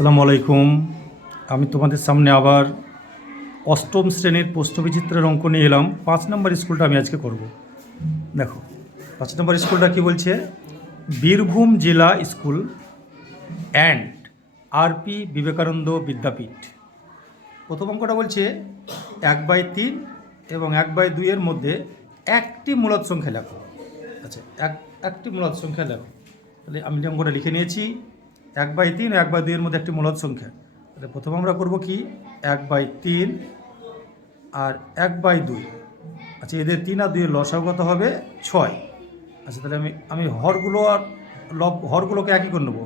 আসসালামু আলাইকুম। আমি তোমাদের সামনে আবার অষ্টম শ্রেণীর প্রশ্নবিচিত্রের অঙ্ক নিয়ে এলাম। 5 নম্বর স্কুলটা আমি আজকে করব। দেখো 5 নম্বর স্কুলটা কি বলছে, বীরভূম জেলা স্কুল অ্যান্ড আরপি বিবেকানন্দ বিদ্যাপীঠ। প্রথম অঙ্কটা বলছে 1/3 এবং 1/2 এর মধ্যে একটি মূলদ সংখ্যা লেখো। আচ্ছা, একটি মূলদ সংখ্যা লেখো। তাহলে আমি অঙ্কটা লিখে নিয়েছি, 1/3 ও 1/2 এর মধ্যে একটি মূলদ সংখ্যা। তাহলে প্রথমে আমরা করব কি, 1/3 আর 1/2। আচ্ছা, এদের 3 আর 2 এর লসাগু কত হবে? 6। আচ্ছা, তাহলে আমি হরগুলো আর হরগুলোকে একই করে নেবো।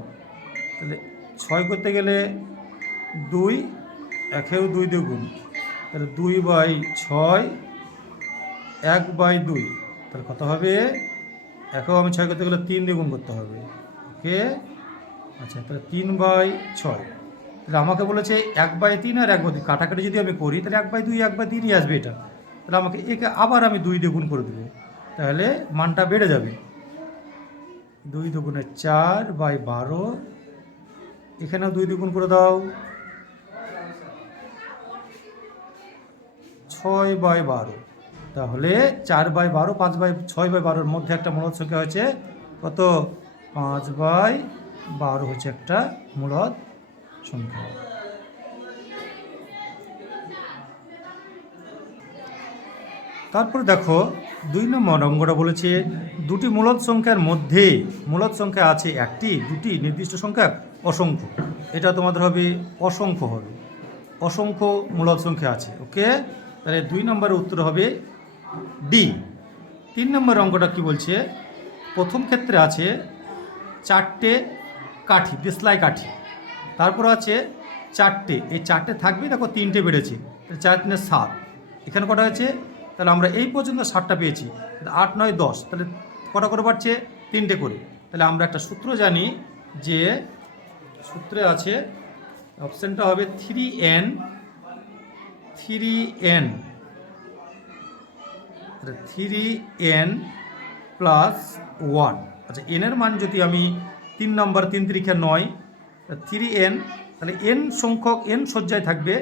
তাহলে 6 করতে গেলে 2, 1-এও 2 দিয়ে গুণ, তাহলে 2/6, 1/2। তাহলে কত হবে? একেও আমি 6 করতে গেলে 3 দিয়ে গুণ করতে হবে। ওকে, আচ্ছা, তাহলে 3/6। তাহলে আমাকে বলেছে 1/3 আর 1/2 কাটাকাটি যদি আমি করি তাহলে 1/2 1/3ই আসবে এটা। তাহলে আমাকে একে আবার আমি 2 দিয়ে গুণ করে দেবো, তাহলে মানটা বেড়ে যাবে। 2 দুগুণে 4/12, এখানেও 2 দিয়ে গুণ করে দাও, 6/12। তাহলে 4/12, 6/12-এর মধ্যে একটা মূলদ সংখ্যা হয়েছে কত? 5/12 হচ্ছে একটা মূলদ সংখ্যা। তারপর দেখো 2 নম্বর অঙ্কটা বলেছে, দুটি মূলদ সংখ্যার মধ্যে মূলদ সংখ্যা আছে একটি, দুটি নির্দিষ্ট সংখ্যা অসংখ্য। এটা তোমাদের হবে অসংখ্য, হবে অসংখ্য মূলদ সংখ্যা আছে। ওকে, তাহলে 2 নম্বরের উত্তর হবে ডি। 3 নম্বর অঙ্কটা কি বলছে, প্রথম ক্ষেত্রে আছে 4টে কাঠি, দেশলাই কাঠি। তারপর আছে 4টে, এই 4টে থাকবে, দেখো 3টে বেড়েছে, 4 × 7। এখানে কটা হয়েছে? তাহলে আমরা এই পর্যন্ত 7টা পেয়েছি, 8, 9, 10। তাহলে কটা করে বাড়ছে? 3টে করে। তাহলে আমরা একটা সূত্র জানি, যে সূত্রে আছে, অপশানটা হবে 3n 3n 3n প্লাস 1। আচ্ছা, এনের মান যদি আমি 3 নম্বর 3 × 9, 3n, তাহলে n সংখ্যক n সজ্জায় থাকবে,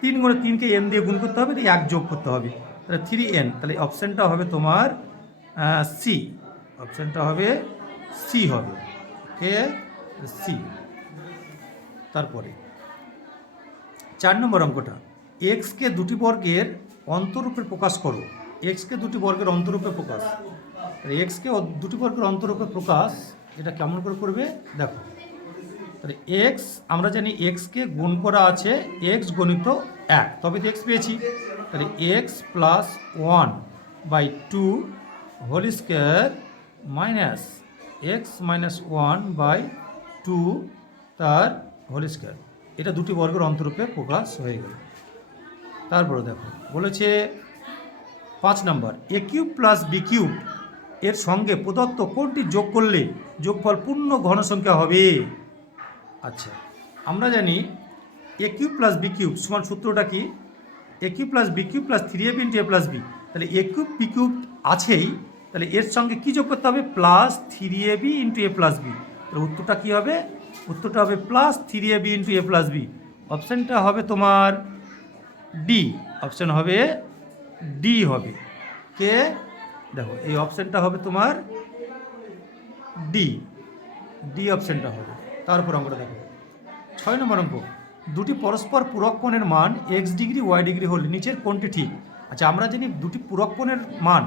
3 × 3কে n দিয়ে গুণ করতে হবে, 1 যোগ করতে হবে, তাহলে 3n। তাহলে অপশানটা হবে তোমার সি। অপশানটা হবে সি হবে। ওকে, সি। তারপরে 4 নম্বর অঙ্কটা, এক্সকে দুটি বর্গের অন্তরূপে প্রকাশ করো। এক্সকে দুটি বর্গের অন্তরূপে প্রকাশ, এক্সকে দুটি বর্গের অন্তরূপে প্রকাশ, এটা কেমন করে করবে দেখো। তাহলে এক্স, আমরা জানি এক্সকে গুণ করা আছে এক্স গণিত 1, তবে তো এক্স পেয়েছি। তাহলে x plus 1/2 whole square minus x minus 1/2 তার হোল স্কোয়ার। এটা দুটি বর্গের অন্তরূপে প্রকাশ হয়ে গেল। তারপরে দেখো বলেছে 5 নম্বর, এ কিউব প্লাস বি কিউব এর সঙ্গে প্রদত্ত কোনটি যোগ করলে যোগফল পূর্ণ ঘন সংখ্যা হবে? আচ্ছা, আমরা জানি a cube plus b cube সমান সূত্রটা কি, a cube plus b cube plus 3ab × a + b। তাহলে এ কিউব বি কিউব আছেই, তাহলে এর সঙ্গে কী যোগ করতে হবে? Plus 3ab × a + b। তাহলে উত্তরটা কী হবে? উত্তরটা হবে প্লাস 3ab × a + b। অপশানটা হবে তোমার ডি। অপশান হবে ডি হবে। কে দেখো, এই অপশানটা হবে তোমার ডি। ডি অপশানটা হবে। তারপর অঙ্কটা দেখো 6 নম্বর অঙ্ক, দুটি পরস্পর পূরক কোণের মান x ডিগ্রি y ডিগ্রি হলে নিচের কোণটি ঠিক। আচ্ছা, আমরা জানি দুটি পূরক কোণের মান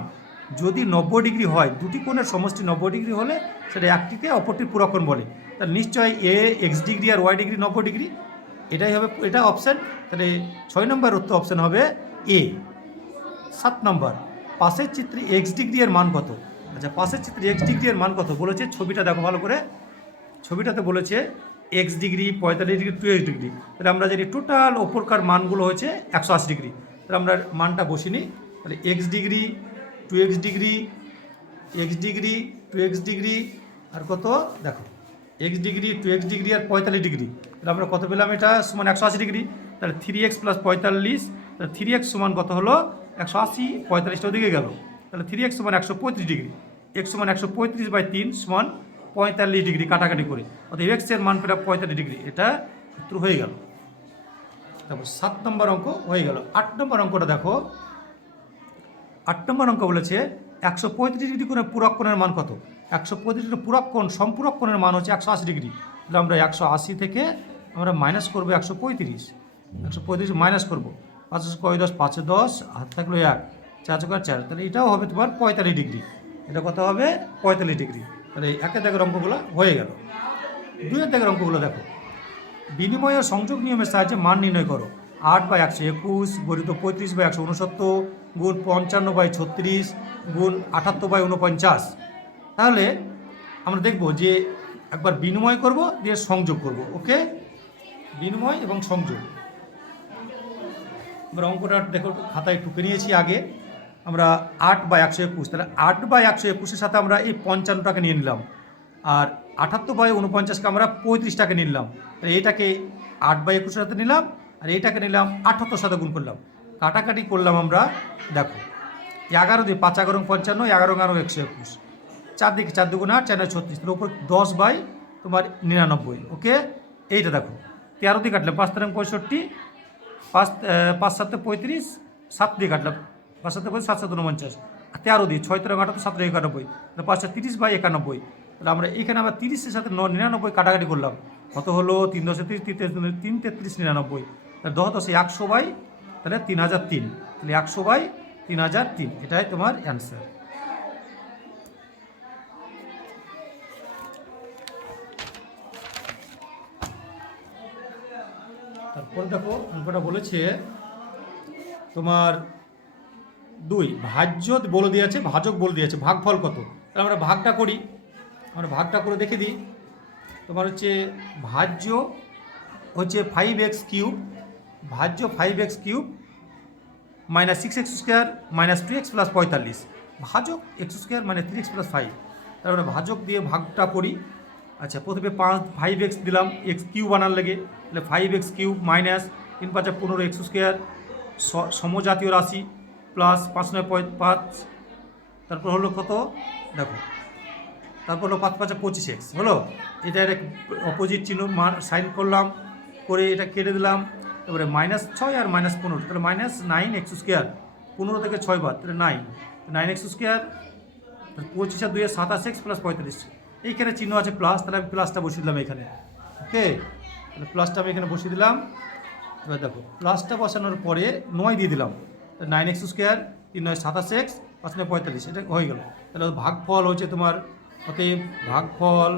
যদি 90 ডিগ্রি হয়, দুটি কোণের সমষ্টি 90 ডিগ্রি হলে সেটা একটিকে অপরটির পূরক কোণ বলে। তাহলে নিশ্চয়ই এ এক্স ডিগ্রি আর ওয়াই ডিগ্রি 90 ডিগ্রি, এটাই হবে, এটা অপশান। তাহলে 6 নম্বর উত্তর অপশান হবে এ। 7 নম্বর, পাশের চিত্রে এক্স ডিগ্রি এর মান কত? আচ্ছা, পাশের চিত্রে এক্স ডিগ্রি এর মান কত বলেছে, ছবিটা দেখো ভালো করে। ছবিটাতে বলেছে x degree, 45 degree, 2x degree. তাহলে আমরা জানি টোটাল ওপরকার মানগুলো হচ্ছে 180 ডিগ্রি। তাহলে আমরা মানটা বসিয়ে নিই। তাহলে x degree, 2x degree, x degree, 2x degree, আর কত দেখো, এক্স ডিগ্রি, 2x ডিগ্রি আর 45 ডিগ্রি। তাহলে আমরা কত পেলাম? এটা সমান 180 ডিগ্রি। তাহলে 3x + 45, তাহলে 3x সমান কত হলো? 180, 45টা ওদিকে গেল, তাহলে 3x সমান 135 ডিগ্রি। x সমান 135/3 সমান 45 ডিগ্রি, কাটাকাটি করে অর্থাৎ এক্স এর মান পেলাম 45 ডিগ্রি। এটা সূত্র হয়ে গেল। তারপর 7 নম্বর অঙ্ক হয়ে গেল। 8 নম্বর অঙ্কটা দেখো। 8 নম্বর অঙ্ক বলেছে 135 ডিগ্রি কোণের পূরক কোণের মান কত? 135 ডিগ্রি পূরক কোণ, সম্পূরক কোণের মান হচ্ছে 180 ডিগ্রি। তাহলে আমরা 180 থেকে আমরা মাইনাস করবো 135, 135 মাইনাস করবো, 5 কয় 10, 5 10, হাত থাকলো 1, 4 4, তাহলে এটাও হবে তোমার 45 ডিগ্রি। এটা কত হবে? 45 ডিগ্রি। তাহলে একের দাগের অঙ্কগুলো হয়ে গেল। 2 দাগের অঙ্কগুলো দেখো। বিনিময় ও সংযোগ নিয়মের সাহায্যে মান নির্ণয় করো। 8/121 গণিত 35/169 গুণ 55/36 গুণ 78/49। তাহলে আমরা দেখব যে একবার বিনিময় করব, দিয়ে সংযোগ করব। ওকে, বিনিময় এবং সংযোগ। আমরা অঙ্কটা দেখো খাতায় টুকে নিয়েছি আগে। আমরা 8/121, তাহলে 8/121-এর সাথে আমরা এই 55টাকে নিয়ে নিলাম, আর 78/49-কে আমরা 35টাকে নিলাম। তাহলে এইটাকে 8/21-এর সাথে নিলাম, আর এইটাকে নিলাম 78-র সাথে গুণ করলাম, কাটাকাটি করলাম আমরা। দেখো 11 দিয়ে 5 11 55, 11 11 121, 4 দিকে 4 2 8, 4 9 36, তার উপর 10 তোমার 99। ওকে, এইটা দেখো 13 দিয়ে কাটলাম, 5 3 65, 5 7 35, 7 দিয়ে কাটলাম, 5 7 35, 7 7 49, 13 দিয়ে 6 3 78, 7 91, তাহলে 5 30/91। তাহলে আমরা এখানে আবার 30-এর সাথে 99 কাটাকাটি করলাম, কত হলো? 3 10 30, 3 33 99, তাহলে 10 10 100 তাহলে 3003, তাহলে 100/3003, এটাই তোমার অ্যান্সার। তারপরে দেখো অঙ্কটা বলেছে তোমার 2 ভাজ্য বলে দিয়েছে, ভাজক বলে দিয়েছে, ভাগফল কত? তাহলে আমরা ভাগটা করি, আমরা ভাগটা করে দেখে দিই। তোমার হচ্ছে ভাজ্য হচ্ছে 5x³ ভাজ্য 5x³ minus 6x² minus 2x plus 45, ভাজক x² মানে 3x প্লাস 5। তাহলে আমরা ভাজক দিয়ে ভাগটা করি। আচ্ছা, প্রথমে 5x দিলাম, x³ বানার লেগে, তাহলে 5x³ মাইনাস 3 5 15x², সমজাতীয় রাশি, প্লাস 5 9 5, তারপর হলো কত দেখো, তারপর হলো 5 5 25x হলো। এটা একটা অপোজিট চিহ্ন সাইন করলাম, করে এটা কেটে দিলাম। তারপরে -6 আর -15, তাহলে -9x², 15 থেকে 6 বাদ, তাহলে 9x², 25 আর 2 27x প্লাস 35। এইখানে চিহ্ন আছে প্লাস, তাহলে আমি প্লাসটা বসিয়ে দিলাম এখানে। ওকে, তাহলে প্লাসটা আমি এখানে বসিয়ে দিলাম। এবার দেখো প্লাসটা বসানোর পরে 9 দিয়ে দিলাম, 9x², 3 9 27x, 5 9 45, এটা হয়ে গেল। তাহলে ভাগফল হচ্ছে তোমার, অতএব ভাগফল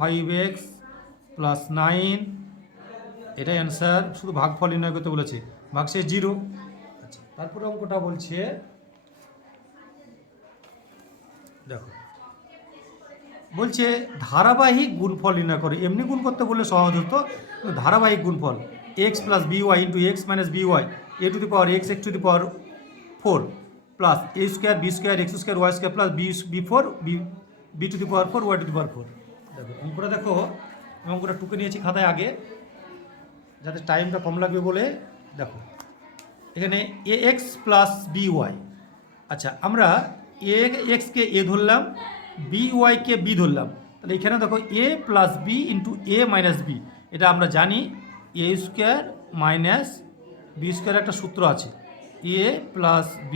5x প্লাস 9, এটাই অ্যান্সার। শুধু ভাগফল নির্ণয় করতে বলেছে, ভাগশেষ 0। আচ্ছা, তারপরে অঙ্কটা বলছে দেখো, বলছে ধারাবাহিক গুণফল নির্ণয় করে। এমনি গুণ করতে বললে সহজ হতো, ধারাবাহিক গুণফল x plus by into x minus by a to the power x x to the power 4 plus a² b² x² y² plus b4 b to the power 4 y to the power 4। দেখো অঙ্কটা দেখো, আমি অঙ্কটা টুকে নিয়েছি খাতায় আগে, যাতে টাইমটা কম লাগবে বলে। দেখো এখানে ax প্লাস by। আচ্ছা, আমরা axকে a ধরলাম, byকে b ধরলাম, তাহলে এখানে দেখো a plus b into a minus b, এটা আমরা জানি a² মাইনাস b² একটা সূত্র আছে, a plus b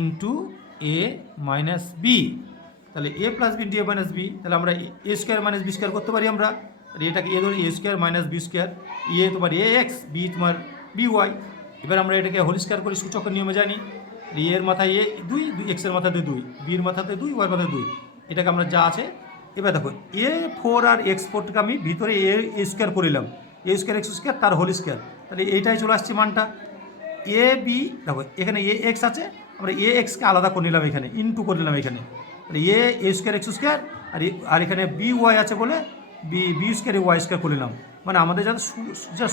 into a minus b। তাহলে a plus b into a minus b, তাহলে আমরা a² মাইনাস b² করতে পারি আমরা। তাহলে এটাকে a ধরি, a² মাইনাস b², a তোমার ax, b তোমার by। এবার আমরা এটাকে হোল স্কয়ার করি, সূচকের নিয়মে জানি। এ এর মাথায় এ 2, এক্সের মাথাতে 2, বির মাথাতে 2, ওয়ার মাথাতে 2, এটাকে আমরা যা আছে। এবার দেখো a4 আর x4টাকে আমি ভিতরে a² করিলাম, a² x² তার হোল স্কয়ার, তাহলে এইটাই চলে আসছে মানটা। এ বি দেখো এখানে ax আছে, আমরা axকে আলাদা করে নিলাম, এখানে ইনটু করে নিলাম এখানে, তাহলে a² x² আর এখানে by আছে বলে b² y² করে নিলাম। মানে আমাদের যাতে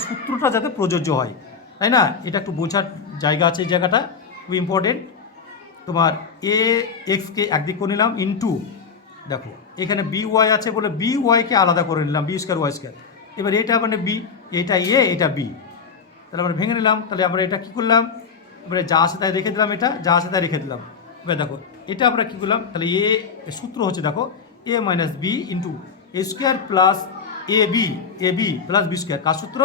সূত্রটা যাতে প্রযোজ্য হয়, তাই না? এটা একটু বোঝার জায়গা আছে, এই জায়গাটা খুব ইম্পর্টেন্ট। তোমার এ এক্সকে একদিক করে নিলাম ইনটু, দেখো এখানে by আছে বলে byকে আলাদা করে নিলাম, b² y²। এবার এটা মানে b, এটা a, এটা b, তাহলে আমরা ভেঙে নিলাম। তাহলে আমরা এটা কী করলাম, এবারে যা আছে তাই রেখে দিলাম, এটা যা আছে তাই রেখে দিলাম। এবার দেখো এটা আমরা কী করলাম, তাহলে সূত্র হচ্ছে দেখো এ minus b into a square plus A b plus b square. কার সূত্র?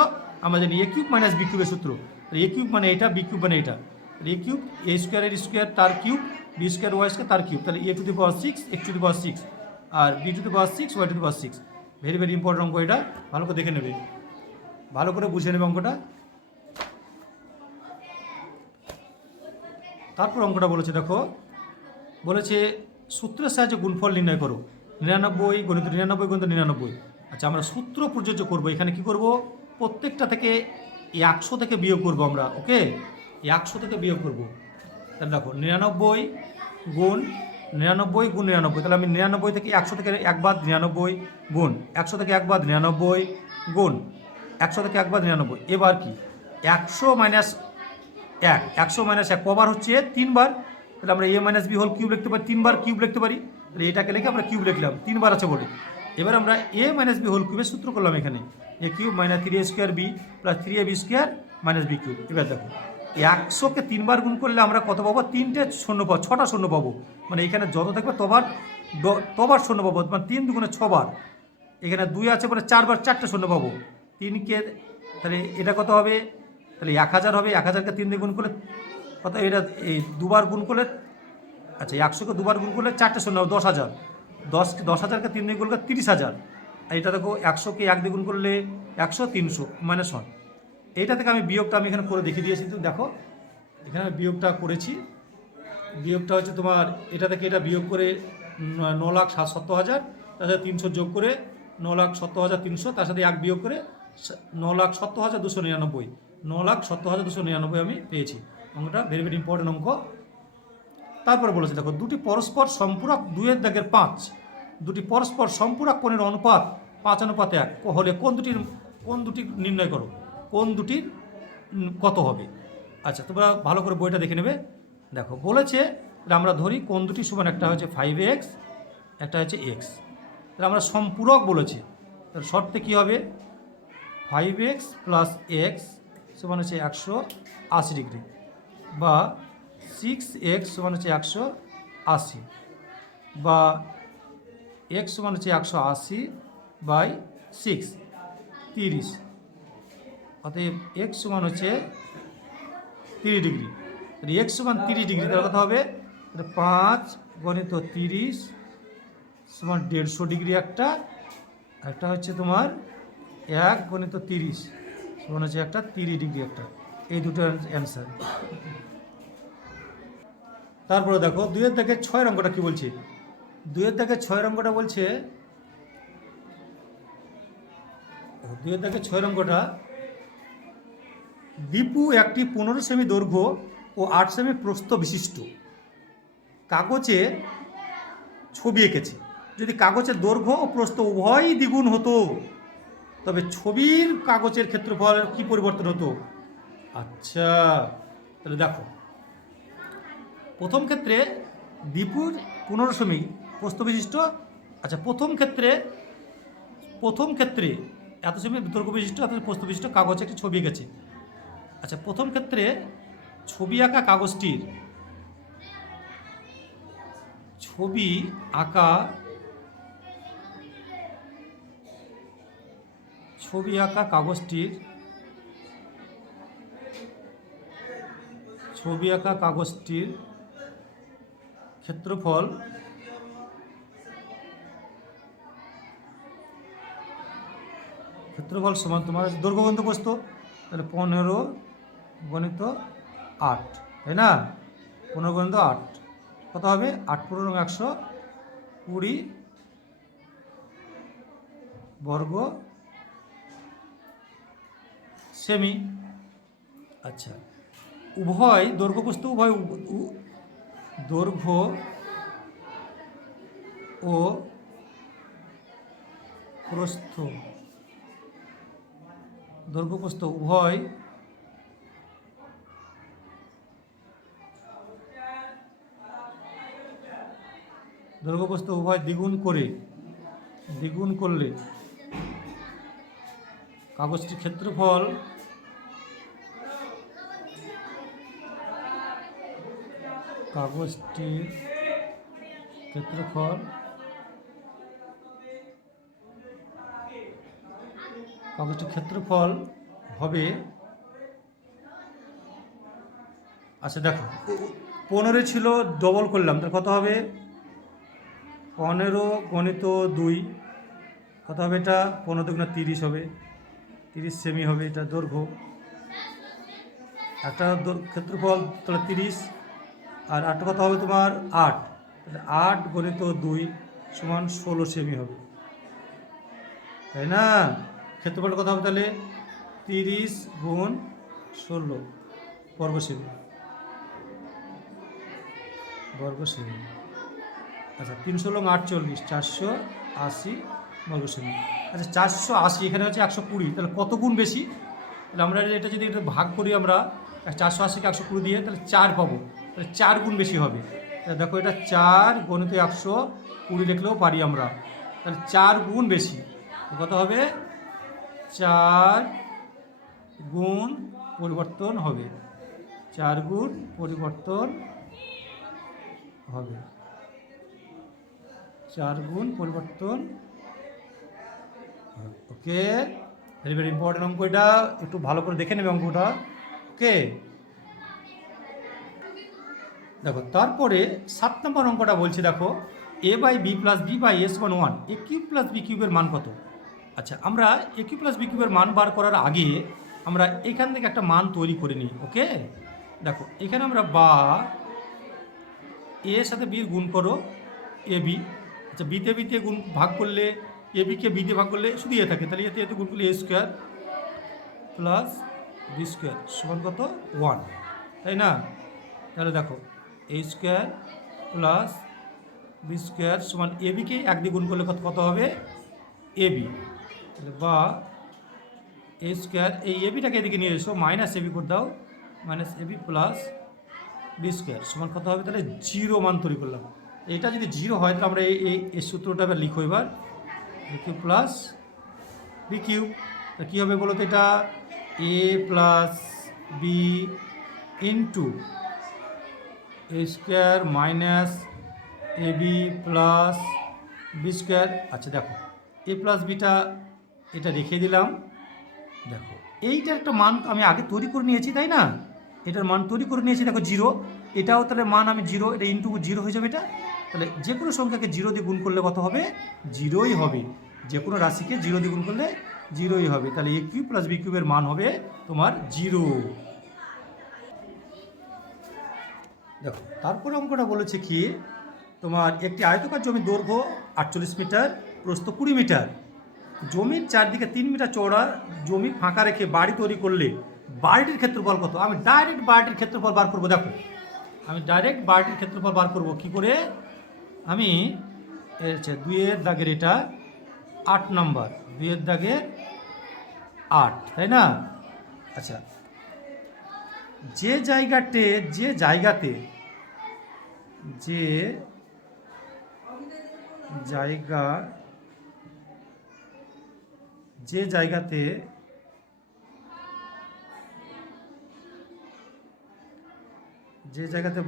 আমরা জানি এ কিউব মাইনাস বি কিউবের সূত্র। এ কিউব মানে এটা, বি কিউব মানে এটা। এ কিউব এ স্কোয়ারের স্কোয়ার তার cube, b square y square তার কিউব, তাহলে a to the power 6 x to the power 6 আর b to the power 6 y to the power 6। Very very important অঙ্ক এটা, ভালো করে দেখে নেবে, ভালো করে বুঝে নেবে অঙ্কটা। তারপর অঙ্কটা বলেছে, দেখো বলেছে সূত্রের সাহায্যে গুণফল নির্ণয় করো। 99 গণিত 99 গণিত 99। আচ্ছা, আমরা সূত্র প্রযোজ্য করব। এখানে কি করব? প্রত্যেকটা থেকে 100 থেকে বিয়োগ করব আমরা। ওকে, 100 থেকে বিয়োগ করব। তাহলে দেখো 99 গুণ 99 গুণ 99, তাহলে আমি 99 থেকে 100 থেকে 1 বাদ 99 গুণ 100 থেকে 1 বাদ 99 গুণ 100 থেকে 1 বাদ 99। এবার কি 100 মাইনাস 100 মাইনাস 1 কবার হচ্ছে? 3 বার। তাহলে আমরা এ মাইনাস বি হোল কিউব লিখতে পারি, 3 বার কিউব লিখতে পারি। তাহলে এটাকে লিখে আমরা কিউব লিখলাম, 3 বার আছে বলে। এবার আমরা এ মাইনাস বি হোল কিউবের সূত্র করলাম এখানে, a cube minus 3a square b plus 3ab square minus b cube. এবার দেখো 100কে 3 বার গুণ করলে আমরা কত পাবো? 3টে শূন্য পাবো, 6টা শূন্য পাবো। মানে এখানে যত থাকবে তবার শূন্য পাবো, মানে 3 দুগুণে 6 বার। এখানে 2 আছে বলে 4 বার 4টে শূন্য পাবো। 3কে তাহলে এটা কত হবে? তাহলে 1000 হবে। 1000কে 3 দিয়ে গুণ করলে কত? এটা এই দুবার গুণ করলে, আচ্ছা 100কে দুবার গুণ করলে 4টে শূন্য হবে, 10,000। 10,000কে 3 দিয়ে গুণ করলে 30,000। আর এটা দেখো 100কে 1 দিয়ে গুণ করলে 100, 300 মাইনাস 1। এইটা থেকে আমি বিয়োগটা আমি এখানে করে দেখিয়ে দিয়েছি। তুমি দেখো এখানে আমি বিয়োগটা করেছি। বিয়োগটা হচ্ছে তোমার এটা থেকে এটা বিয়োগ করে 9,70,000, তার সাথে 300 যোগ করে 9,70,300, তার সাথে 1 বিয়োগ করে 9,70,299। 9,70,299 আমি পেয়েছি। অঙ্কটা ভেরি ভেরি ইম্পর্টেন্ট অঙ্ক। তারপরে বলেছে দেখো দুটি পরস্পর সম্পূরক 2/5, দুটি পরস্পর সম্পূরক কোণের অনুপাত 5:1 হলে কোন দুটি নির্ণয় করো। কোন দুটির কত হবে? আচ্ছা, তোমরা ভালো করে বইটা দেখে নেবে। দেখো বলেছে আমরা ধরি কোন দুটি সমান, একটা হচ্ছে 5x, একটা হচ্ছে x। তাহলে আমরা সম্পূরক বলেছি, তাহলে শর্তে কী হবে? 5x প্লাস এক্স সমান হচ্ছে 180 ডিগ্রি, বা 6x সমান হচ্ছে 180, বা x সমান হচ্ছে 180/6 30। অতএব x সমান হচ্ছে 30 ডিগ্রি। তাহলে x সমান 30 ডিগ্রি, তার কথা হবে 5 গণিত 30 সমান 150 ডিগ্রি। একটা হচ্ছে তোমার 1 গণিত 30 সমান হচ্ছে একটা 30 ডিগ্রি একটা। এই দুটো অ্যান্সার। তারপরে দেখো 2-এর দাগে 6 অঙ্কটা কি বলছে? 2-এর দাগে 6 অঙ্কটা বলছে, 2-এর দাগে 6 অঙ্কটা, দীপু একটি 15 সেমি দৈর্ঘ্য ও 8 সেমি প্রস্থ বিশিষ্ট কাগজে ছবি এঁকেছে। যদি কাগজের দৈর্ঘ্য ও প্রস্থ উভয়ই দ্বিগুণ হতো তবে ছবির কাগজের ক্ষেত্রফল কি পরিবর্তন হতো? আচ্ছা, তাহলে দেখো প্রথম ক্ষেত্রে দীপুর 15 সেমি প্রস্থ বিশিষ্ট। আচ্ছা, প্রথম ক্ষেত্রে এত সেমি দৈর্ঘ্য বিশিষ্ট, এত প্রস্থ বিশিষ্ট কাগজে একটি ছবি এঁকেছে। আচ্ছা, প্রথম ক্ষেত্রে ছবি আঁকা কাগজটির ক্ষেত্রফল সমান তোমার দৈর্ঘ্য গণিত প্রস্থ, তাহলে 15 গণিত 8, তাই না? 15 গণিত 8 কত হবে? 8 × 120 বর্গ সেমি। আচ্ছা, উভয় দৈর্ঘ্য প্রস্থ উভয় দৈর্ঘ্য ও প্রস্থ উভয় দ্বিগুণ করলে কাগজটির ক্ষেত্রফল কাগজটির ক্ষেত্রফল হবে, আচ্ছা দেখো 15 ছিল, ডবল করলাম, তাহলে কত হবে 15 গণিত 2, কত হবে এটা 15 দুগুণে 30 হবে, 30 সেমি হবে এটা দৈর্ঘ্য। একটা ক্ষেত্রফল তাহলে 30, আর আটটা কত হবে তোমার 8, তাহলে 8 গণিত 2 সমান 16 সেমি হবে, তাই না? ক্ষেত্রফলটা কত হবে তাহলে 30 গুণ 16 বর্গ সেমি, বর্গ সেমি। আচ্ছা 300 লং 48, 480 বর্গ সেমি। আচ্ছা 480 এখানে হচ্ছে 120, তাহলে কত গুণ বেশি? তাহলে আমরা এটা যদি এটা ভাগ করি আমরা 480কে 120 দিয়ে, তাহলে 4 পাবো, তাহলে 4 গুণ বেশি হবে। তাহলে দেখো এটা 4 গণিত 120 লিখলেও পারি আমরা, তাহলে 4 গুণ বেশি। কত হবে 4 গুণ পরিবর্তন হবে, 4 গুণ পরিবর্তন হবে, 4 গুণ পরিবর্তন। ওকে, ভেরি ভেরি ইম্পর্টেন্ট অঙ্ক এটা, একটু ভালো করে দেখে নেবে অঙ্কটা। ওকে, দেখো তারপরে 7 নম্বর অঙ্কটা বলছে, দেখো a by b plus b by s সমান 1, এ কিউব প্লাস বি কিউবের মান কত? আচ্ছা আমরা এ কিউব প্লাস বি কিউবের মান বার করার আগে আমরা এখান থেকে একটা মান তৈরি করে নিই। ওকে, দেখো এখানে আমরা বা এর সাথে বির গুণ করো এ বি, আচ্ছা বিতে বিতে গুণ ভাগ করলে, এ বিকে বিতে ভাগ করলে শুধু এ থাকে, তাহলে এতে এতে গুণ করলে এ স্কোয়ার প্লাস বি স্কোয়ার সমান কত 1, তাই না? তাহলে দেখো এ স্কোয়ার প্লাস বি স্কোয়ার সমান এ বিকে 1 দিয়ে গুণ করলে কত হবে এ বি, তাহলে বা এ স্কোয়ার, এই এ বিটাকে এদিকে নিয়ে এসো, মাইনাস এ বি করে দাও, minus a b plus b square সমান কত হবে তাহলে 0 মান তৈরি করলাম। এটা যদি 0 হয় তাহলে আমরা এই সূত্রটা এবার লিখো, এবার এ কিউব প্লাস বি কিউব, তা কী হবে বলো তো, এটা এ plus b into a square minus a b plus b square. আচ্ছা দেখো এ প্লাস বিটা এটা রেখে দিলাম, দেখো এইটার একটা মান আমি আগে তৈরি করে নিয়েছি, তাই না? এটার মান তৈরি করে নিয়েছি, দেখো 0, এটাও তাহলে মান আমি 0, এটা ইন্টু 0 হয়ে যাবে এটা, তাহলে যে কোনো সংখ্যাকে 0 দিয়ে গুণ করলে কত হবে 0ই হবে, যে কোনো রাশিকে 0 দিয়ে গুণ করলে 0ই হবে, তাহলে এ কিউব প্লাস বি কিউবের মান হবে তোমার 0। দেখো তারপরে অঙ্কটা বলেছে কি, তোমার একটি আয়তকার জমির দৈর্ঘ্য 48 মিটার, প্রস্থ 20 মিটার, জমির চারদিকে 3 মিটার চওড়া জমি ফাঁকা রেখে বাড়ি তৈরি করলে বাড়িটির ক্ষেত্রফল কত? আমি ডাইরেক্ট বাড়িটির ক্ষেত্রফল বার করবো, দেখো আমি ডাইরেক্ট বাড়িটির ক্ষেত্রফল বার করবো কী করে, আমি আচ্ছা 2-এর দাগের এটা 8 নম্বর, 2-এর দাগের 8, তাই না? আচ্ছা যে জায়গাতে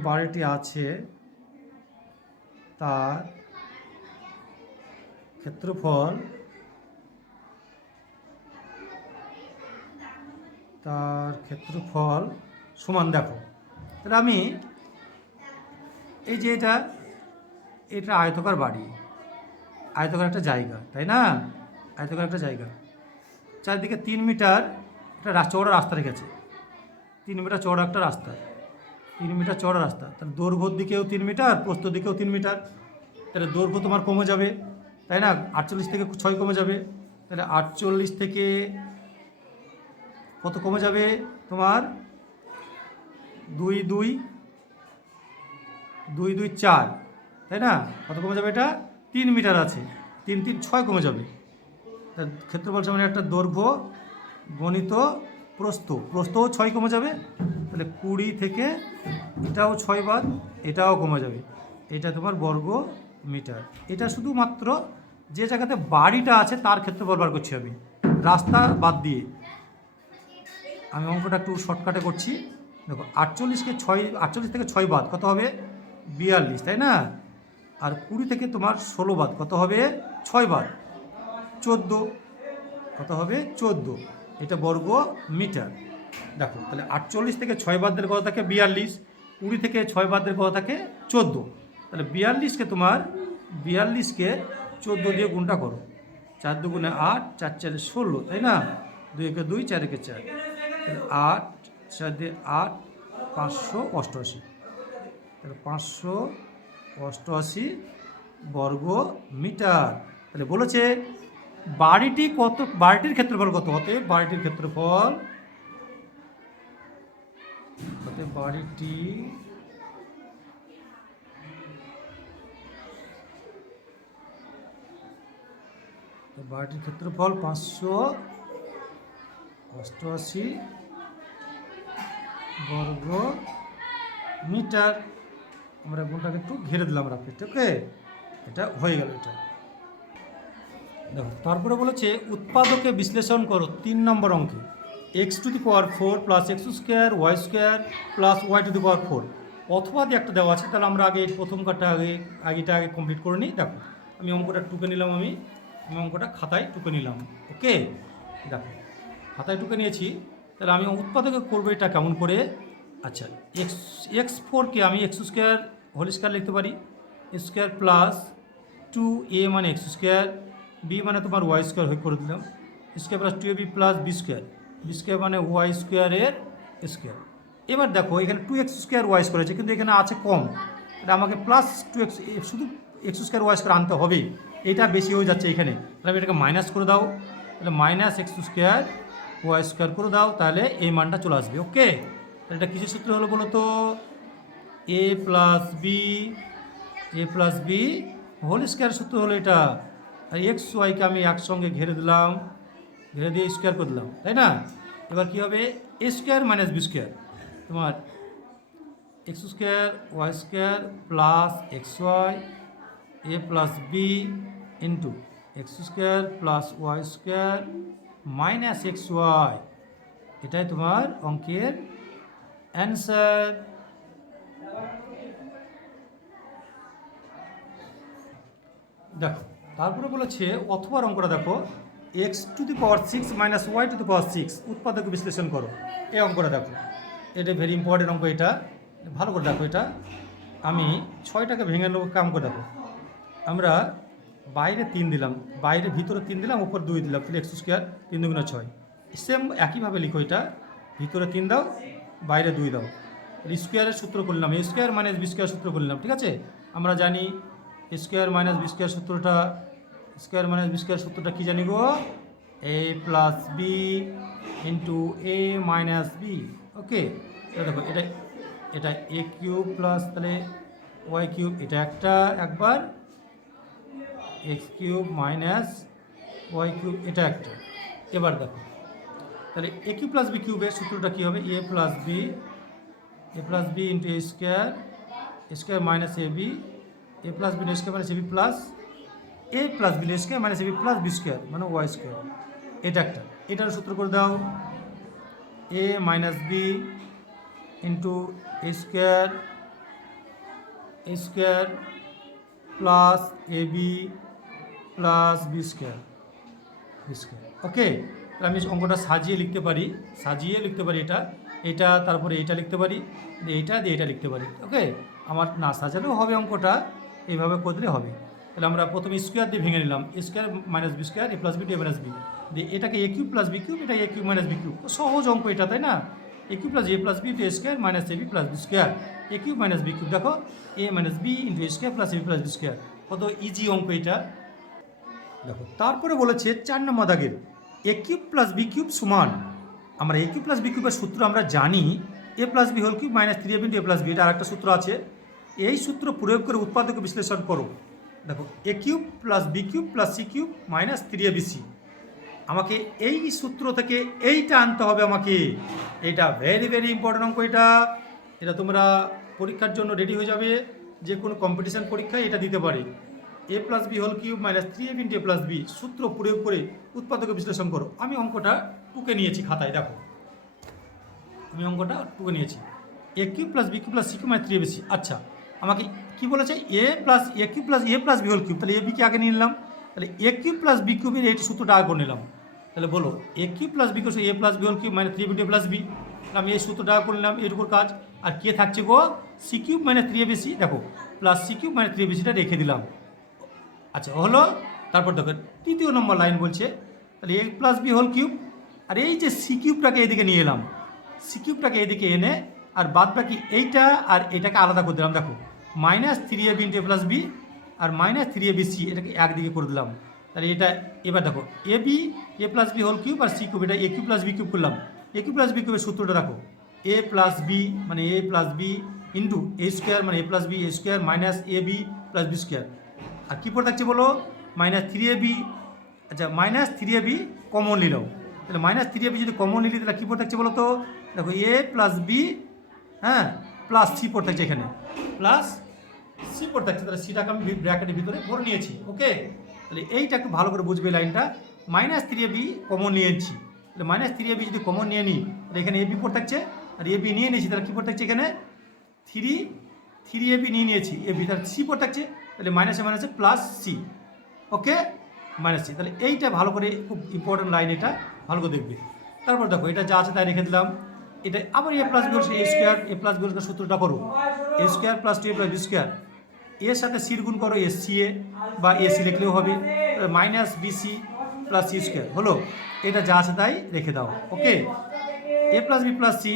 বাড়িটি আছে তার ক্ষেত্রফল সমান, দেখো তাহলে আমি এই যে এটা আয়তকার বাড়ি, আয়তকার একটা জায়গা, তাই না? আয়তকার একটা জায়গা, চারদিকে 3 মিটার একটা চওড়া রাস্তা রেখেছে, 3 মিটার চওড়া একটা রাস্তা, 3 মিটার চওড়া রাস্তা, তাহলে দৈর্ঘ্যর দিকেও 3 মিটার, প্রস্থর দিকেও 3 মিটার, তাহলে দৈর্ঘ্য তোমার কমে যাবে, তাই না? 48 থেকে 6 কমে যাবে, তাহলে 48 থেকে কত কমে যাবে তোমার 2 2 4, তাই না? কত কমে যাবে, এটা 3 মিটার আছে, 3 3 6 কমে যাবে, তার ক্ষেত্রফল সমান একটা দৈর্ঘ্য গণিত প্রস্থও 6 কমে যাবে, তাহলে 20 থেকে এটাও 6 বাদ, এটাও কমে যাবে, এটা তোমার বর্গ মিটার। এটা শুধুমাত্র যে জায়গাতে বাড়িটা আছে তার ক্ষেত্রফল বার করছি আমি, রাস্তা বাদ দিয়ে। আমি অঙ্কটা একটু শর্টকাটে করছি, দেখো 48 থেকে 6 বাদ কত হবে 42, তাই না? আর 20 থেকে তোমার 16 বাদ কত হবে 6 বাদ 14, কত হবে 14, এটা বর্গ মিটার। দেখো তাহলে 48 থেকে 6 বাদ দিলে কত থাকে 42, 20 থেকে 6 বাদ দিলে কত থাকে 14। তাহলে 42কে 14 দিয়ে গুণটা করো, 4 দুগুণে 8, 4 4 16, তাই না? 2 একে 2, 4 একে 4, 8 4 দিয়ে 8, 588। তাহলে 588 বর্গ মিটার। তাহলে বলেছে বাড়িটির ক্ষেত্রফল কত? অতএব বাড়িটির ক্ষেত্রফল, বাড়িটির ক্ষেত্রফল 588 বর্গ মিটার। আমরা গুণটাকে একটু ঘিরে দিলাম রাখতে, ওকে, এটা হয়ে গেল। এটা দেখো তারপরে বলেছে উৎপাদকে বিশ্লেষণ করো 3 নম্বর অঙ্কে। x⁴ plus x² y² plus y⁴ অথবা দিয়ে একটা দেওয়া আছে। তাহলে আমরা আগে প্রথম কার্ডটা আগে কমপ্লিট করে নিই। দেখো আমি অঙ্কটা টুকে নিলাম, আমি অঙ্কটা খাতায় টুকে নিলাম, ওকে। দেখো খাতায় টুকে নিয়েছি। তাহলে আমি উৎপাদকে করবো এটা কেমন করে? আচ্ছা, x4কে আমি x² লিখতে পারি, স্কোয়ার প্লাস 2a মানে x², b মানে তোমার y² করে দিলাম, square plus 2ab plus b² মানে y² এর স্কোয়ার। এবার দেখো এখানে 2x² y² করেছে, কিন্তু এখানে আছে কম, এটা আমাকে প্লাস 2x, শুধু x² y² আনতে হবে, এটা বেশি হয়ে যাচ্ছে এখানে। তাহলে এটাকে মাইনাস করে দাও, তাহলে মাইনাস x² y² করে দাও, তাহলে এই মানটা চলে আসবে, ওকে। তাহলে এটা কিসের সূত্র হলো বলো তো? a plus b whole square সূত্র হলো এটা। আর এক্স ওয়াইকে আমি একসঙ্গে ঘিরে দিলাম, ঘিরে দিয়ে স্কোয়ার করে দিলাম, তাই না? এবার কী হবে? a² মাইনাস b², তোমার x² y² plus xy a plus b into x² plus y² minus xy, এটাই তোমার অঙ্কের অ্যান্সার। দেখো তারপরে বলেছে অথবা অঙ্কটা দেখো, x⁶ মাইনাস y⁶ উৎপাদক বিশ্লেষণ করো। এই অঙ্কটা দেখো, এটা ভেরি ইম্পর্টেন্ট অঙ্ক, এটা ভালো করে দেখো। এটা আমি 6টাকে ভেঙে নেবো, কাম করে দেখো। আমরা বাইরে 3 দিলাম, ভিতরে 3 দিলাম, উপর 2 দিলাম, তাহলে x² 3 দুগুণে 6। সেম একইভাবে লিখো, এটা ভিতরে 3 দাও, বাইরে 2 দাও, স্কোয়ারের সূত্র করলাম, a² মাইনাস b² সূত্র করলাম, ঠিক আছে? আমরা জানি স্কোয়ার মাইনাস b² সূত্রটা, সূত্রটা কী জানি গো? a plus b into a minus b, okay. দেখো এটা a³ প্লাস তাহলে y³ এটা একবার, x³ মাইনাস y³ এটা একটা। এবার দেখো তাহলে a³ প্লাস b³ এর সূত্রটা কী হবে? a plus b into a² minus ab, a plus b square minus ab plus a plus b square minus ab plus b² মানে y², এটা একটা। এটার সূত্র করে দাও, a minus b into a² plus ab plus b², okay. আমি অঙ্কটা সাজিয়ে লিখতে পারি, এটা তারপরে এটা লিখতে পারি, এইটা দিয়ে এটা লিখতে পারি, ওকে। আমার না সাজালেও হবে, অঙ্কটা এইভাবে করলে হবে। তাহলে আমরা প্রথমে স্কোয়ার দিয়ে ভেঙে নিলাম, a² minus b² a plus b, a minus b দিয়ে এটাকে a³ প্লাস b³ এটা a³ মাইনাস b³, সহজ অঙ্ক এটা, তাই না? a³ plus a plus b into a² minus ab plus b², a³ minus b³ দেখো a minus b into a² plus ab plus b², কত ইজি অঙ্ক এটা। দেখো তারপরে বলেছে 4 নম্বর দাগের a³ প্লাস b³ সমান, আমরা a³ প্লাস b³ এর সূত্র আমরা জানি, a plus b whole cube minus 3ab into a plus b, এটা আরেকটা সূত্র আছে। এই সূত্র প্রয়োগ করে উৎপাদক বিশ্লেষণ করো। দেখো a³ plus b³ plus c³ minus 3abc, আমাকে এই সূত্র থেকে এইটা আনতে হবে আমাকে। এইটা ভেরি ইম্পর্টেন্ট অঙ্ক, এটা তোমরা পরীক্ষার জন্য রেডি হয়ে যাবে, যে কোনো কম্পিটিশান পরীক্ষায় এটা দিতে পারে। a plus b whole cube minus 3ab into a plus b সূত্র প্রয়োগ করে উৎপাদক বিশ্লেষণ করো। আমি অঙ্কটা টুকে নিয়েছি খাতায়, দেখো আমি অঙ্কটা টুকে নিয়েছি, a³ plus b³ plus c³ minus 3abc। আচ্ছা, আমাকে কি বলেছে? a³ plus a³ plus a plus b whole cube, তাহলে a b কে আগে নিয়ে নিলাম, তাহলে a³ প্লাস b³ এর এই সূত্রটা আগে করে নিলাম, তাহলে বলো এ কিউব প্লাস বি কোস a plus b whole cube minus three b plus b. আমি এই সূত্রটা করলাম এইটুকুর কাজ। আর কে থাকছে গো c cube minus three a b c, দেখো plus c cube minus three a b সিটা রেখে দিলাম। আচ্ছা হলো। তারপর দেখো তৃতীয় নম্বর লাইন বলছে তাহলে a plus b whole cube, আর এই যে সি কিউবটাকে এদিকে নিয়ে এলাম, সি কিউবটাকে এদিকে এনে আর বাদ বাকি এইটা আর এটাকে আলাদা করে দিলাম। দেখো minus three a b into a plus B R minus three a b C এটাকে একদিকে করে দিলাম। তাহলে এটা এবার দেখো A B A plus b whole cube R C cube, এটা এ কিউব প্লাস বি কিউব করলাম। এ কিউব প্লাস বি কিউবের সূত্রটা দেখো এ প্লাস বি মানে এ plus b into a square মানে এ plus B A square minus a b plus b square. আর কী পড়ে থাকছে বলো মাইনাস থ্রি এ বি। আচ্ছা minus three a B common নিলাম, তাহলে মাইনাস থ্রি এ বি যদি common নিলি তাহলে কী পড়ে থাকছে বলো তো, দেখো এ প্লাস বি হ্যাঁ প্লাস সি পড়ে থাকছে, এখানে প্লাস সি পড়ে থাকছে। তাহলে সিটাকে আমি ব্র্যাকেটের ভিতরে ভরে নিয়েছি। ওকে, তাহলে এইটা একটু ভালো করে বুঝবে লাইনটা। Minus three a B common নিয়েছি, তাহলে মাইনাস থ্রি এ বি যদি কমন নিয়ে নিই তাহলে এখানে এ বি পড়ে থাকছে, আর এ বি নিয়ে নিয়েছি তাহলে কী পড়ে থাকছে এখানে থ্রি এ বি নিয়ে নিয়েছি, এ বি তাহলে সি পড়ে থাকছে, তাহলে মাইনাসে মাইনাসে plus c. Okay minus c, তাহলে এইটা ভালো করে খুব ইম্পর্টেন্ট লাইন, এটা ভালো করে দেখবে। তারপর দেখো এটা যা আছে তাই রেখে দিলাম। এটা আবার এ plus B A square, A plus B সূত্রটা করো এ স্কোয়ার প্লাস টু এ প্লাস বি স্কোয়ার, এর সাথে সির গুণ করো এস সি এ বা এসি লিখলেও হবে, minus BC plus c square হলো। এটা যা আছে তাই রেখে দাও। Okay, a plus b plus c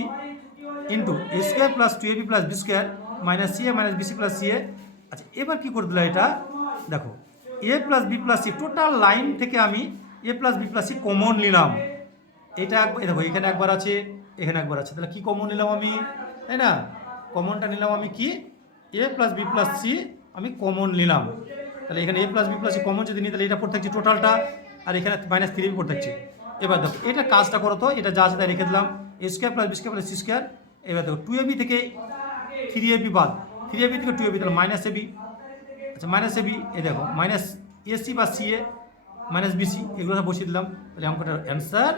into a square plus two a b plus b square minus c a minus BC plus c a. আচ্ছা এবার কী করে দিলাম এটা, দেখো a plus b plus c total line থেকে আমি a plus b plus c common নিলাম। এটা দেখো এখানে একবার আছে এখানে একবার আছে, তাহলে কি কমন নিলাম আমি, তাই না? কমনটা নিলাম আমি কি a plus b plus c আমি কমন নিলাম। তাহলে এখানে a plus b plus c common যদি নিই তাহলে এটা পড়ে থাকছে টোটালটা, আর এখানে মাইনাস থ্রি পড়ে থাকছে। এবার দেখো এটা কাজটা করো তো, এটা যা আছে তাই রেখে দিলাম a square plus b square plus c square. এবার দেখো টু এ বি থেকে থ্রি এ বি বাদ, থ্রি এ বি থেকে টু এ বি তাহলে মাইনাস এ বি। আচ্ছা মাইনাস এ বি, এই দেখো মাইনাস এসি বা সি এ মাইনাস বিসি, এগুলো বসিয়ে দিলাম। তাহলে অঙ্কটার অ্যান্সার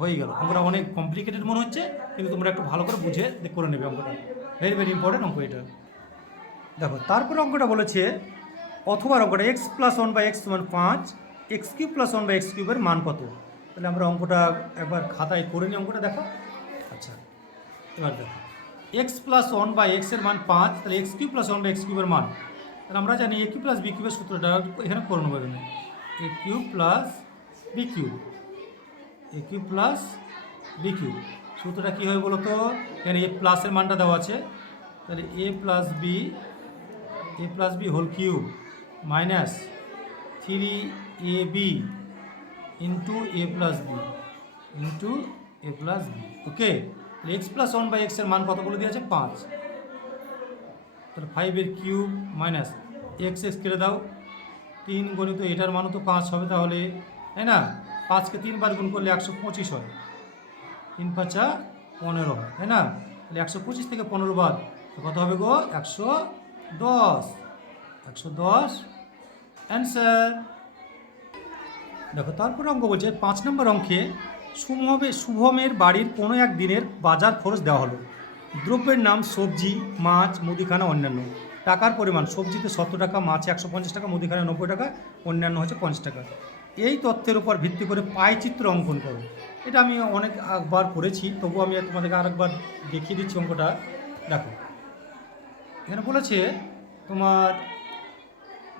হয়ে গেল। অঙ্কটা অনেক কমপ্লিকেটেড মনে হচ্ছে, কিন্তু তোমরা একটু ভালো করে বুঝে করে নেবে অঙ্কটা, ভেরি ভেরি ইম্পর্টেন্ট অঙ্ক এটা। দেখো তারপরে অঙ্কটা বলেছে অথবা অঙ্কটা x plus one by x সমান 5, x cube plus one by x কিউবের মান কত। তাহলে আমরা অঙ্কটা একবার খাতায় করে নিই অঙ্কটা দেখো। আচ্ছা এবার দেখো এক্স প্লাস ওয়ান বাই এক্সের মান 5, তাহলে x cube plus one by x কিউবের মান, তাহলে আমরা জানি এ কিউব প্লাস বি কিউবের সূত্রটা এখানে করে নেবো। এখানে a cube plus b cube, A cube plus b cube সূত্রটা কী হয় বলো তো, এখানে এ প্লাসের মানটা দেওয়া আছে, তাহলে a plus b whole cube minus three a b into a plus b into a plus b. Okay, তাহলে এক্স প্লাস ওয়ান বাই এক্সের মান কত বলে দিয়েছে 5, তাহলে 5 কিউব মাইনাস এক্স এক্স কেটে দাও, 3 গণিত এটার মানও তো 5 হবে তাহলে, তাই না? 5কে 3 বার গুণ করলে 125 হয়, 3 5 15 হয়, তাই না? তাহলে 125 থেকে 15 বাদ কত হবে গো 110, 110 অ্যান্সার। দেখো তারপর অঙ্ক বলছে 5 নম্বর অঙ্কে শুভমের বাড়ির কোনো এক দিনের বাজার খরচ দেওয়া হলো। দ্রব্যের নাম সবজি, মাছ, মুদিখানা, অন্যান্য। টাকার পরিমাণ সবজিতে 70 টাকা, মাছে 150 টাকা, মুদিখানা 90 টাকা, অন্যান্য হচ্ছে 50 টাকা। এই তথ্যের উপর ভিত্তি করে পায়চিত্র অঙ্কন করো। এটা আমি অনেকবার করেছি, তবু আমি তোমাদেরকে আরেকবার দেখিয়ে দিচ্ছি অঙ্কটা। দেখো এখানে বলেছে তোমার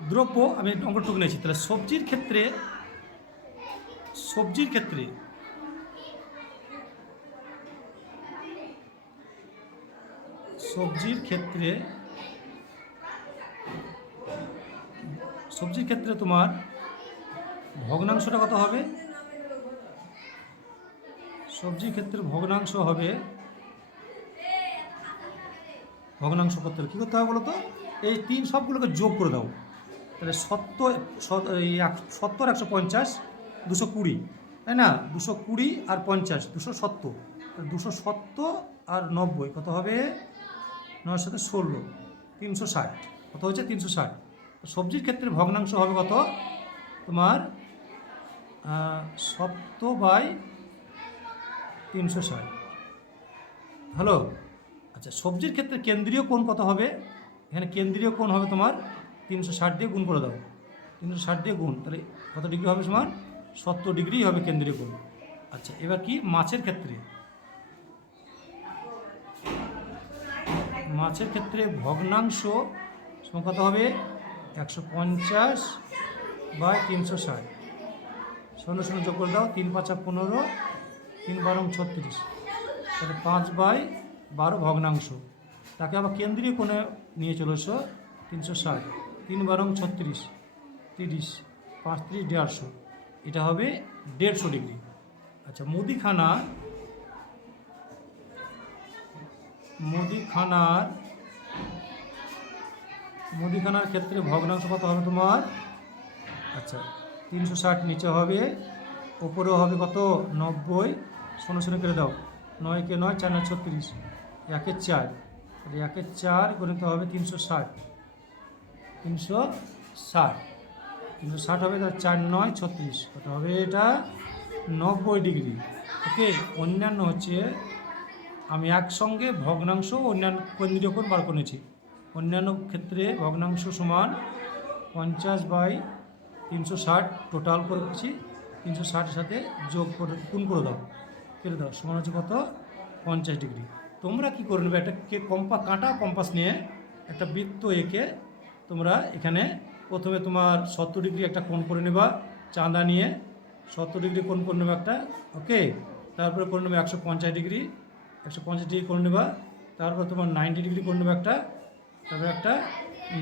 দ্রব্য, আমি অঙ্কটুকু নিয়েছি। তাহলে সবজির ক্ষেত্রে সবজির ক্ষেত্রে তোমার ভগ্নাংশটা কত হবে, সবজির ক্ষেত্রে ভগ্নাংশ হবে, ভগ্নাংশ করতে হবে কী করতে হবে বলো তো, এই 3 সবগুলোকে যোগ করে দাও। তাহলে 70 150 220, তাই না? 220 আর 50 270, 270 আর 90 কত হবে, 9 সাথে 16 360, কত হচ্ছে 360। সবজির ক্ষেত্রে ভগ্নাংশ হবে কত তোমার 70/360 হলো। আচ্ছা সবজির ক্ষেত্রে কেন্দ্রীয় কোণ কত হবে, এখানে কেন্দ্রীয় কোণ হবে তোমার 360 দিয়ে গুণ করে দাও, 360 দিয়ে গুণ, তাহলে কত ডিগ্রি হবে সমান 70 ডিগ্রি হবে কেন্দ্রীয় কোণ। আচ্ছা, এবার কি মাছের ক্ষেত্রে, মাছের ক্ষেত্রে ভগ্নাংশ সমান কত হবে 150/360, 0 0 যোগ করে দাও, 3 5 15, 3 12 36, তাহলে 5/12 ভগ্নাংশ। তাকে আবার কেন্দ্রীয় কোণে নিয়ে চলে এসো 360, 3 12 36, 30, 5 30 150, এটা হবে 150 ডিগ্রি। আচ্ছা, মুদিখানার ক্ষেত্রে ভগ্নাংশ কত হবে তোমার? আচ্ছা, 360 নিচে হবে, ওপরেও হবে কত 90, 0 0 করে দাও, 9 কে 9, 4 9 36, 1 এর 4, তাহলে 1 এর 4 গণিত হবে 360, 360 হবে, তাহলে 4 9 36, কত হবে এটা 90 ডিগ্রি। ওকে, অন্যান্য হচ্ছে আমি একসঙ্গে ভগ্নাংশ অন্যান্য কেন্দ্রীয় কোণ বার করেছি। অন্যান্য ক্ষেত্রে ভগ্নাংশ সমান 50/360 টোটাল করেছি, 360-এর সাথে যোগ করে গুণ করে দাও, কেটে দাও, সমান হচ্ছে কত 50 ডিগ্রি। তোমরা কি করে নেবে, একটা কাঁটা কম্পাস নিয়ে একটা বৃত্ত এঁকে তোমরা এখানে প্রথমে তোমার 70 ডিগ্রি একটা কোণ করে নেবা, চাঁদা নিয়ে 70 ডিগ্রি কোণ করে নেবে একটা। ওকে, তারপরে করে নেবে 150 ডিগ্রি, 150 ডিগ্রি করে নেবা, তারপর তোমার 90 ডিগ্রি করে নেবে একটা, তারপরে একটা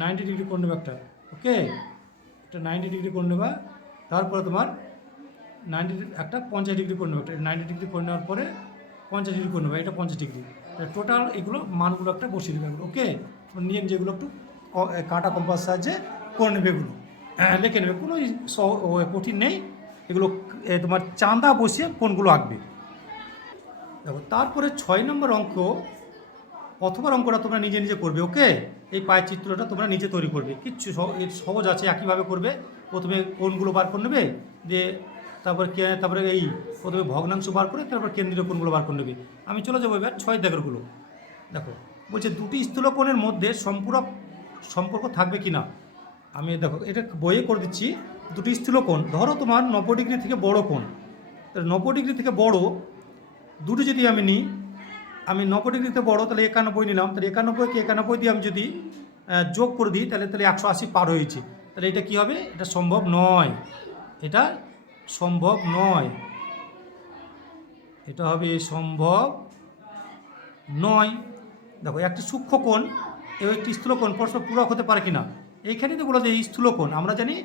90 ডিগ্রি করে নেবে একটা। ওকে, একটা 90 ডিগ্রি করে নেবা, তারপরে তোমার 90 একটা 50 ডিগ্রি করে নেবে, একটা 90 ডিগ্রি করে নেওয়ার পরে 50 ডিগ্রি করে নেবে, এটা 50 ডিগ্রি। টোটাল এগুলো মানগুলো একটা বসিয়ে দেবে। ওকে, নিয়ে যেগুলো একটু কাঁটা কম্পাস সাহায্যে করে নেবে, এগুলো লিখে নেবে, কোনো কঠিন নেই। এগুলো তোমার চাঁদা বসিয়ে কোনগুলো আঁকবে। দেখো, তারপরে 6 নম্বর অঙ্ক, অথবা অঙ্কটা তোমরা নিজে নিজে করবে। ওকে, এই পায়ের চিত্রটা তোমরা নিজে তৈরি করবে, কিচ্ছু সহজ আছে, একইভাবে করবে। প্রথমে কোণগুলো বার করে নেবে, দিয়ে তারপরে এই প্রথমে ভগ্নাংশ বার করে তারপর কেন্দ্রীয় কোণগুলো বার করে নেবে। আমি চলে যাবো এবার 6 দাগেরগুলো। দেখো, বলছে দুটি স্থূলকোণের মধ্যে সম্পূরক সম্পর্ক থাকবে কি না। আমি দেখো এটা বইয়ে করে দিচ্ছি। দুটি স্থূলকোণ, ধরো তোমার 90 ডিগ্রি থেকে বড় কোণ, তাহলে 90 ডিগ্রি থেকে বড় দুটো যদি আমি নিই, আমি 90 ডিগ্রিতে বড়, তাহলে 91 নিলাম, তাহলে 91কে 91 দিয়ে আমি যদি যোগ করে দিই, তাহলে 180 পার হয়েছে। তাহলে এটা কি হবে, এটা সম্ভব নয়, এটা সম্ভব নয়, এটা হবে সম্ভব নয়। দেখো, একটি সূক্ষ্মকোণ এবং একটি স্থূলকোণ পরস্পর পূরক হতে পারে কিনা। এইখানেই তো বলে যে এই স্থূলকোণ, আমরা জানি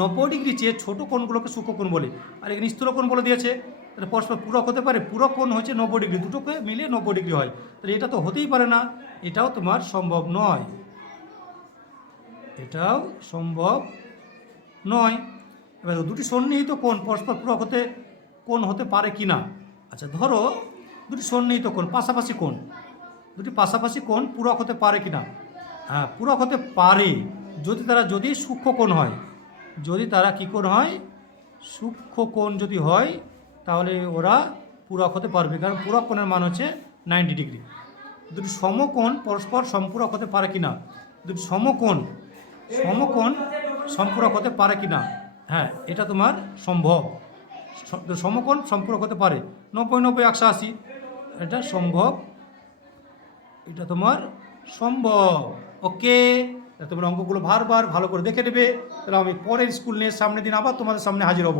90 ডিগ্রি চেয়ে ছোটো কোণগুলোকে সূক্ষ্মকোণ বলে, আর এখানে স্থূলকোণ বলে দিয়েছে, তাহলে পরস্পর পূরক হতে পারে। পূরক কোণ হচ্ছে 90 ডিগ্রি, দুটোকে মিলিয়ে 90 ডিগ্রি হয়, তাহলে এটা তো হতেই পারে না, এটাও তোমার সম্ভব নয়, এটাও সম্ভব নয়। এবার দুটি সন্নিহিত কোণ পরস্পর পূরক কোণ হতে পারে কি না। আচ্ছা, ধরো দুটি সন্নিহিত কোণ, পাশাপাশি কোণ, দুটি পাশাপাশি কোণ পূরক হতে পারে কি না। হ্যাঁ, পূরক হতে পারে যদি সূক্ষ্মকোণ হয়, যদি তারা কী কোণ হয়, সূক্ষ্মকোণ যদি হয়, তাহলে ওরা পূরক হতে পারবে, কারণ পূরক কোণের মান হচ্ছে 90 ডিগ্রি। দুটি সমকোণ পরস্পর সম্পূরক হতে পারে কি না। দুটি সমকোণ সম্পূরক হতে পারে কি না। হ্যাঁ, এটা তোমার সম্ভব, সমকোণ সম্পূরক হতে পারে। 90 90 180, এটা সম্ভব, এটা তোমার সম্ভব। ওকে, তোমরা অঙ্কগুলো বারবার ভালো করে দেখে নেবে। তাহলে আমি পরের স্কুল নিয়ে সামনের দিন আবার তোমাদের সামনে হাজির হব।